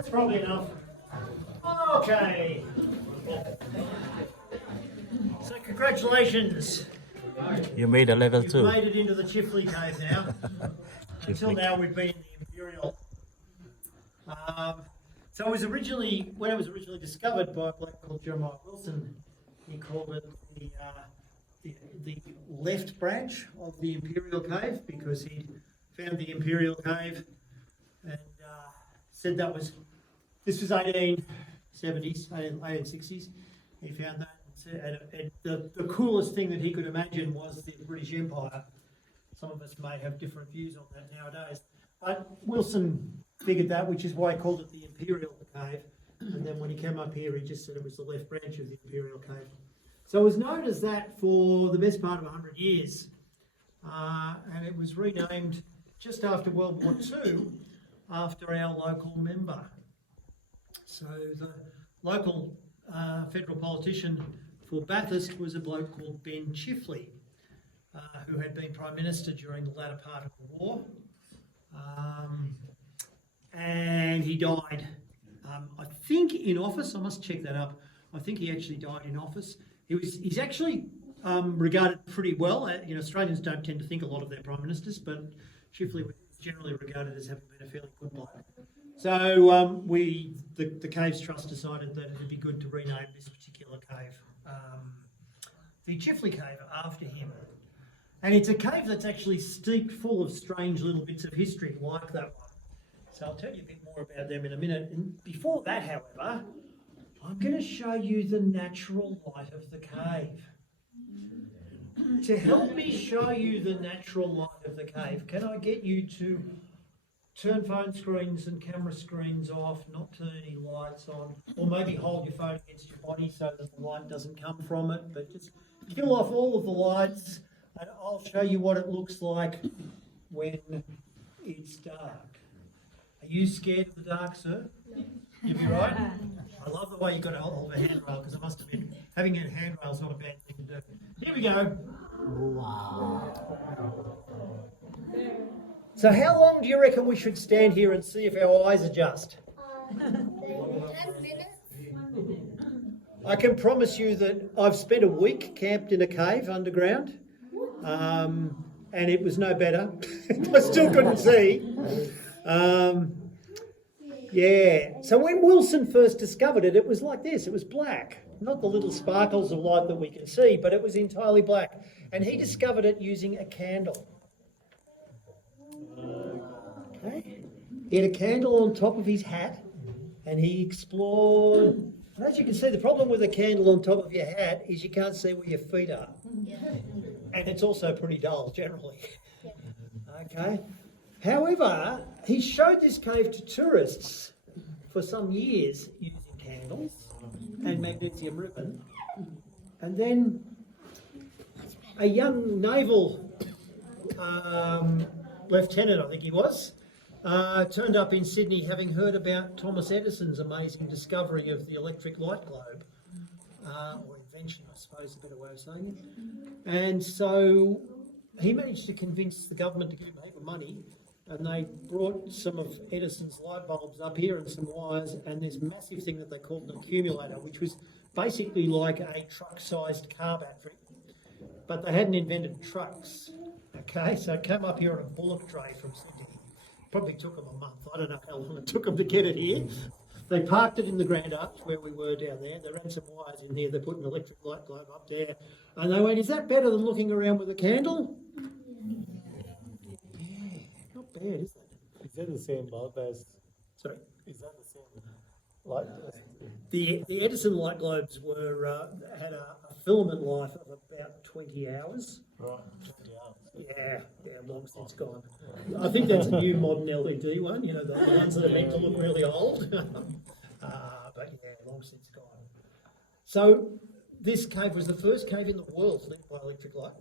That's probably enough. Okay. So congratulations. You made a level You've 2. made it into the Chifley Cave now. Until now we've been in the Imperial. So it was originally, when it was originally discovered by a bloke called Jeremiah Wilson, he called it the left branch of the Imperial Cave because he found the Imperial Cave and said this was 1870s, 1860s. He found that and the coolest thing that he could imagine was the British Empire. Some of us may have different views on that nowadays, but Wilson figured that, which is why he called it the Imperial Cave. And then when he came up here, he just said it was the left branch of the Imperial Cave. So it was known as that for the best part of 100 years. And it was renamed just after World War II after our local member. So the local federal politician for Bathurst was a bloke called Ben Chifley, who had been Prime Minister during the latter part of the war. And he died, I think, in office. I must check that up. I think he actually died in office. He's actually regarded pretty well. Australians don't tend to think a lot of their Prime Ministers, but Chifley was generally regarded as having been a fairly good bloke. So the Caves Trust decided that it would be good to rename this particular cave the Chifley Cave after him. And it's a cave that's actually steeped full of strange little bits of history like that one. So I'll tell you a bit more about them in a minute. And before that, however, I'm going to show you the natural light of the cave. To help me show you the natural light of the cave, can I get you to turn phone screens and camera screens off, not turn any lights on, or maybe hold your phone against your body so that the light doesn't come from it, but just kill off all of the lights and I'll show you what it looks like when it's dark. Are you scared of the dark, sir? You'll be right? I love the way you've got to hold a handrail because it must have been, having a handrail is not a bad thing to do. Here we go. So how long do you reckon we should stand here and see if our eyes adjust? 10 minutes. I can promise you that I've spent a week camped in a cave underground, and it was no better. I still couldn't see. Yeah, so when Wilson first discovered it, it was like this. It was black. Not the little sparkles of light that we can see, but it was entirely black. And he discovered it using a candle. Okay. He had a candle on top of his hat, and he explored. And as you can see, the problem with a candle on top of your hat is you can't see where your feet are. Yeah. And it's also pretty dull, generally. Okay. However, he showed this cave to tourists for some years using candles and magnesium ribbon. And then a young naval lieutenant, I think he was, turned up in Sydney having heard about Thomas Edison's amazing discovery of the electric light globe, or invention, I suppose is a better way of saying it. And so he managed to convince the government to give him a heap of money, and they brought some of Edison's light bulbs up here and some wires and this massive thing that they called an accumulator, which was basically like a truck-sized car battery. But they hadn't invented trucks. Okay, so it came up here on a bullock dray from Sydney. Probably took them a month. I don't know how long it took them to get it here. They parked it in the Grand Arch where we were down there. They ran some wires in here. They put an electric light globe up there. And they went, is that better than looking around with a candle? Not bad, is it? Is that the same bulb as? Sorry. Is that the same light as? The Edison light globes had a filament life of about 20 hours. Right. 20 hours. Yeah, long since gone. I think that's a new modern LED one, the ones that are meant to look really old. But yeah, long since gone. So this cave was the first cave in the world lit by electric light.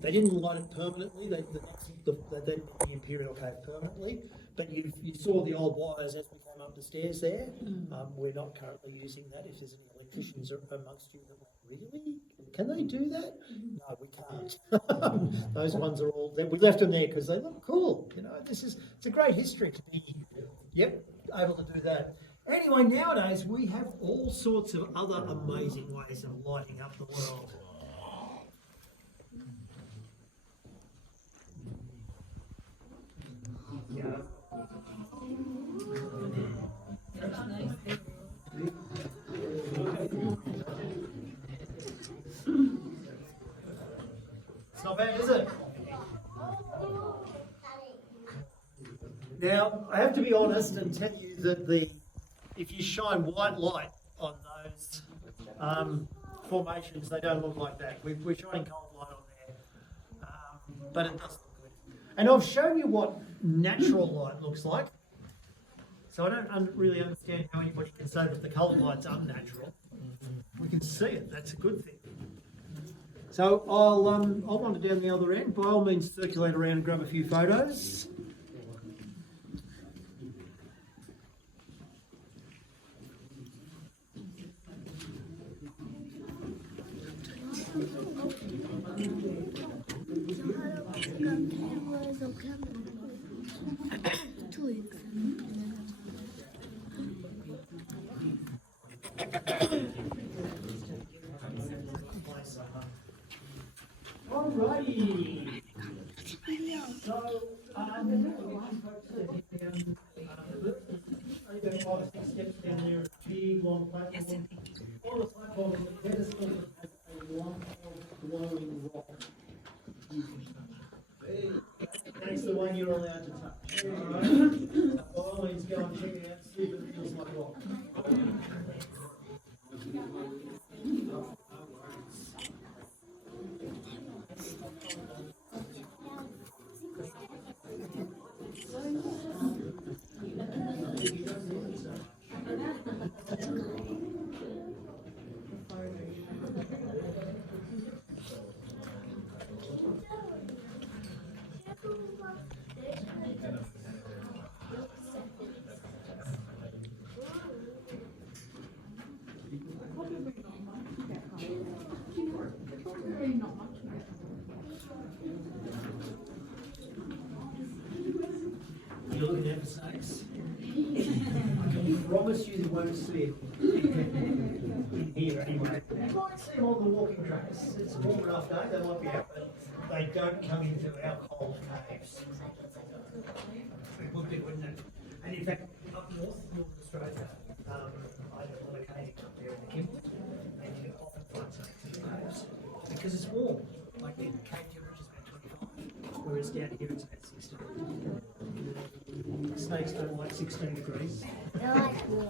They didn't light it permanently. They lit the Imperial Cave permanently. But you saw the old wires as we came up the stairs there. We're not currently using that. If there's any electricians amongst you that really? Can they do that? No, we can't. Those ones are all, we left them there because they look cool. It's a great history to be, yep, able to do that. Anyway, nowadays we have all sorts of other amazing ways of lighting up the world. Yeah. It's not bad, is it? Now, I have to be honest and tell you that if you shine white light on those formations, they don't look like that. We're shining cold light on there, but it does look good. And I've shown you what natural light looks like. So I don't really understand how anybody can say that the coloured light's unnatural. We can see it. That's a good thing. So I'll wander down the other end. By all means, circulate around and grab a few photos. Alrighty. So, over 5 or 6 steps down there, a big long platform. On the platform, the pedestal has a lump of glowing rock. That's the one you're allowed to touch. Alright? By all means, go and check it out, see if it feels like rock. You're looking at the snakes. I can promise you they won't see it in here anyway. You might see them on the walking tracks. It's a warm enough day, they might be out, but they don't come into our cold caves. It would be, wouldn't it? And in fact, up north, North Australia, I have a lot of caving up there in the Kimberley, and you can often find snakes in the caves because it's warm. Like the cave temperature is about 25, whereas down here it's about 16. Snakes don't like 16 degrees. They like warm.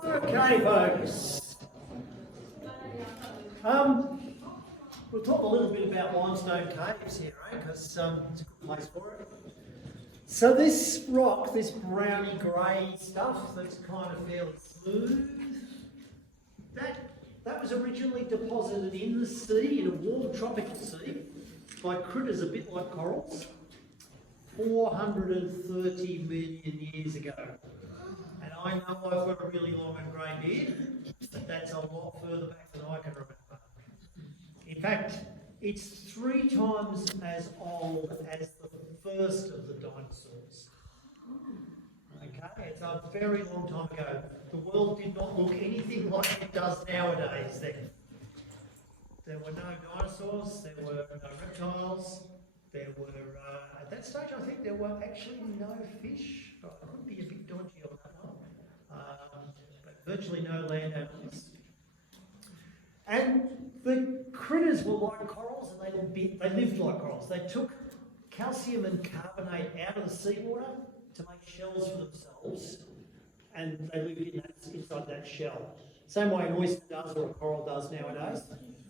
Okay, folks. We'll talk a little bit about limestone caves here, right? Because it's a good place for it. So this rock, this browny grey stuff that's kind of fairly smooth, that was originally deposited in the sea, in a warm tropical sea, by critters a bit like corals, 430 million years ago. And I know I've got a really long and grey beard, but that's a lot further back than I can remember. In fact, it's 3 times as old as the first of the dinosaurs. Okay, it's a very long time ago. The world did not look anything like it does nowadays then. There were no dinosaurs, there were no reptiles, there were, at that stage I think there were actually no fish. I could be a bit dodgy on that one. But virtually no land animals. And the critters were like corals and they lived like corals. They took calcium and carbonate out of the seawater to make shells for themselves, and they lived inside that shell. Same way an oyster does or a coral does nowadays.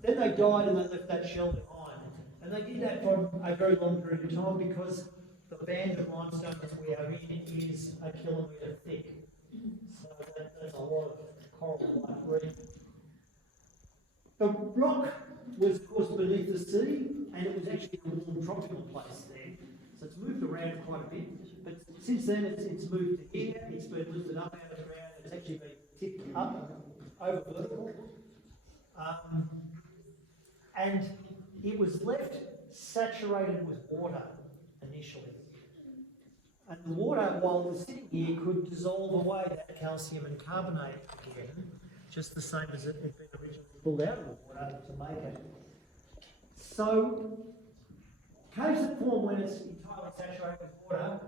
Then they died and they left that shell behind. And they did that for a very long period of time because the band of limestone that we are in is a kilometre thick. So that's a lot of coral-like reef. The rock was, of course, beneath the sea, and it was actually a warm tropical place there. So it's moved around quite a bit, but since then it's moved to here, it's been lifted up out of the ground, it's actually been tipped up over vertical. And it was left saturated with water initially. And the water, while it was sitting here, could dissolve away that calcium and carbonate again, just the same as it had been originally pulled out of the water to make it. So, caves that form when it's entirely saturated with water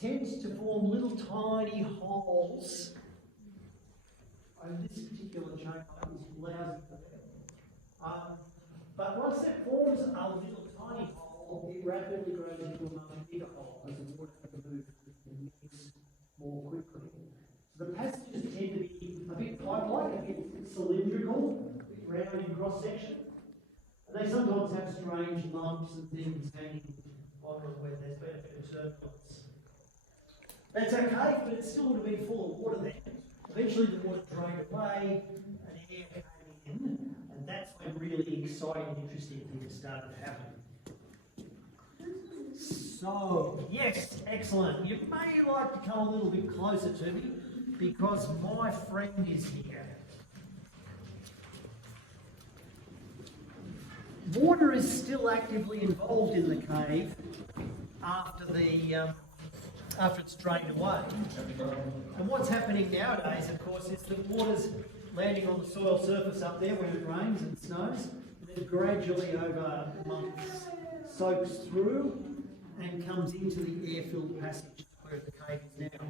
tend to form little tiny holes. And this particular chain is lousy for them. But once it forms a little tiny hole, it rapidly grows into a much bigger hole as the water moves and mix more quickly. So the passages tend to be a bit pipe-like, a bit cylindrical, a bit round in cross-section. And they sometimes have strange lumps and things hanging on them when there's been a bit of turbulence. That's okay, but it still would have been full of water then. Eventually the water drained away and air came in, and that's when really exciting and interesting things started happening. So, yes, excellent. You may like to come a little bit closer to me because my friend is here. Water is still actively involved in the cave after it's drained away. And what's happening nowadays, of course, is that water's landing on the soil surface up there when it rains and snows, and then gradually over months soaks through and comes into the air-filled passage where the cave is now.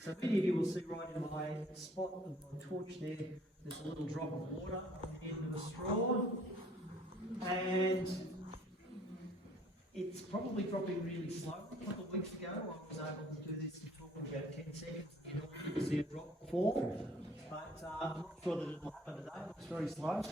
So many of you will see right in my spot with my torch there, there's a little drop of water on the end of a straw. And it's probably dropping really slow. A couple of weeks ago, I was able to do this and talk in about 10 seconds. You know, you see a drop before, but I'm not sure that it'll happen today. It's very slow.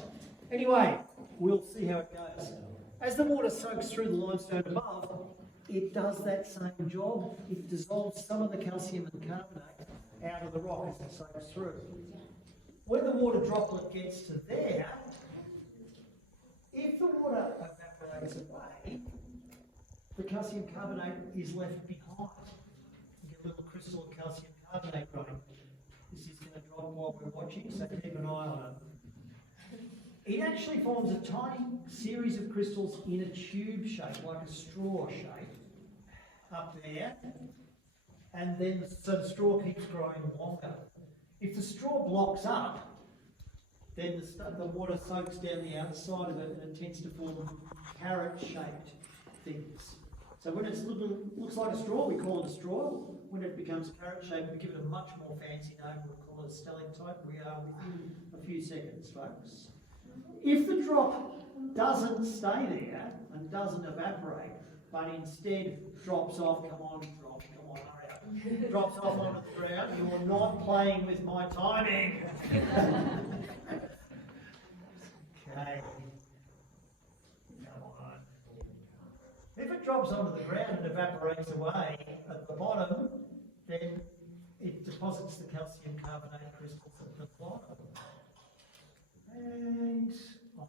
Anyway, we'll see how it goes. As the water soaks through the limestone above, it does that same job. It dissolves some of the calcium and carbonate out of the rock as it soaks through. When the water droplet gets to there, if the water evaporates away, the calcium carbonate is left behind. You get a little crystal of calcium carbonate growing. This is going to drop while we're watching, so keep an eye on it. It actually forms a tiny series of crystals in a tube shape, like a straw shape, up there. And then so the straw keeps growing longer. If the straw blocks up, then the water soaks down the outside of it and it tends to form carrot-shaped things. So when it looks like a straw, we call it a straw. When it becomes carrot-shaped, we give it a much more fancy name. We'll call it a stalactite. We are within a few seconds, folks. If the drop doesn't stay there and doesn't evaporate, but instead drops off, come on, hurry up. Drops off onto the ground, you are not playing with my timing. Okay. Come on. If it drops onto the ground and evaporates away at the bottom, then it deposits the calcium carbonate crystals at the bottom. And I'm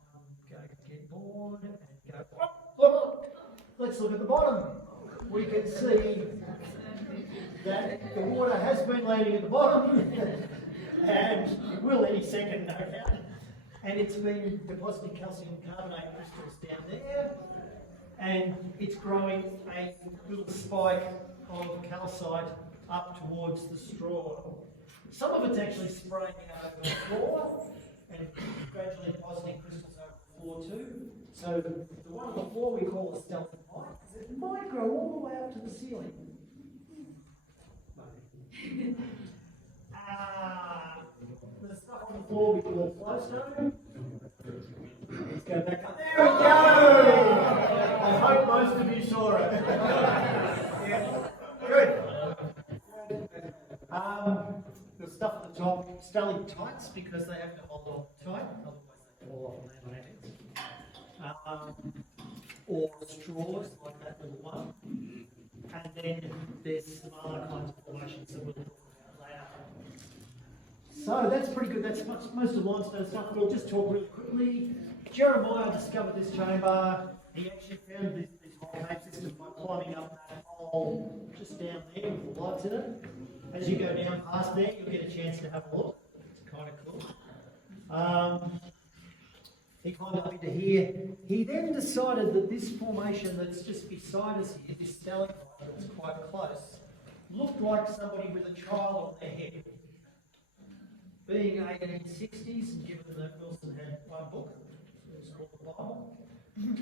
going to get bored and go, look, let's look at the bottom. We can see that the water has been landing at the bottom, and it will any second, no doubt. And it's been depositing calcium carbonate crystals down there, and it's growing a little spike of calcite up towards the straw. Some of it's actually spraying out over the floor and gradually depositing crystals over the floor too. So the one on the floor we call a stalagmite. It might grow all the way up to the ceiling. The stuff on the floor we call flowstone. Let's go back up. There we go! I hope most of you saw it. Yeah. Good. The stuff at the top, stalactites, because they have to hold on tight, otherwise they fall off and they land. Or straws, like that little one. And then there's some other kinds of formations that we'll talk about later. So that's pretty good. That's most of the limestone stuff. We'll just talk really quickly. Jeremiah discovered this chamber. He actually found this whole cave system by climbing up that hole just down there with the lights in it. As you go down past there, you'll get a chance to have a look. It's kind of cool. He climbed up into here. He then decided that this formation that's just beside us here, this stalactite that's quite close, looked like somebody with a child on their head. Being 1860s, and given that Wilson had one book, it was called the Bible,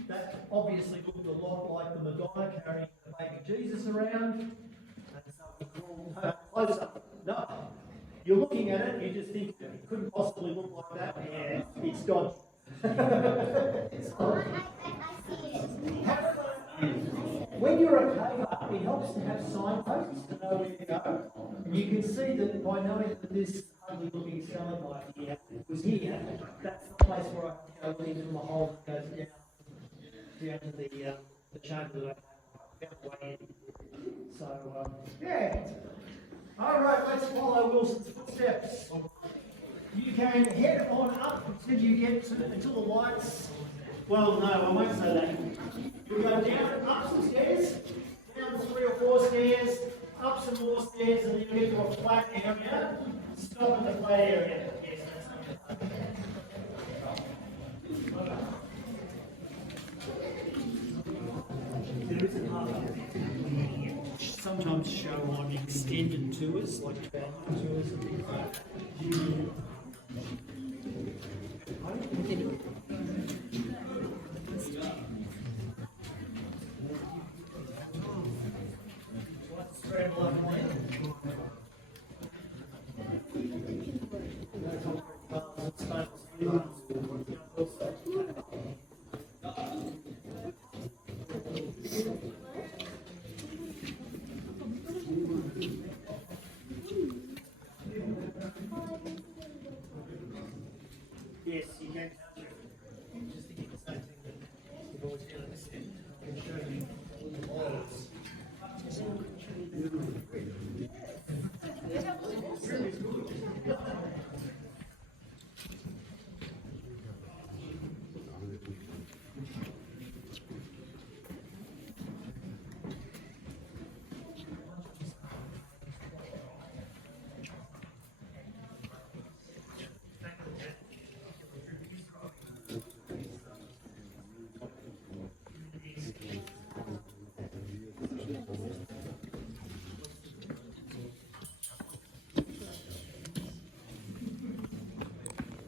that obviously looked a lot like the Madonna carrying the baby Jesus around. And so we called close up. No, you're looking at it, you just think it couldn't possibly look like that. Yeah, it's dodgy. When you're a caver, it helps to have signposts to know where to go. And you can see that by knowing that this ugly looking stalagmite here was here, that's the place where I go looking from the hole that goes down to the chamber that I found the way in. So, yeah. Alright, let's follow Wilson's footsteps. You can head on up until you get until the lights. Well, no, I won't say that. You'll go down, up some stairs, down 3 or 4 stairs, up some more stairs, and then you'll get to a flat area. Stop at the flat area. Yes, that's good. There is a part sometimes show on extended tours, like tours and things like that. Scramble up and down.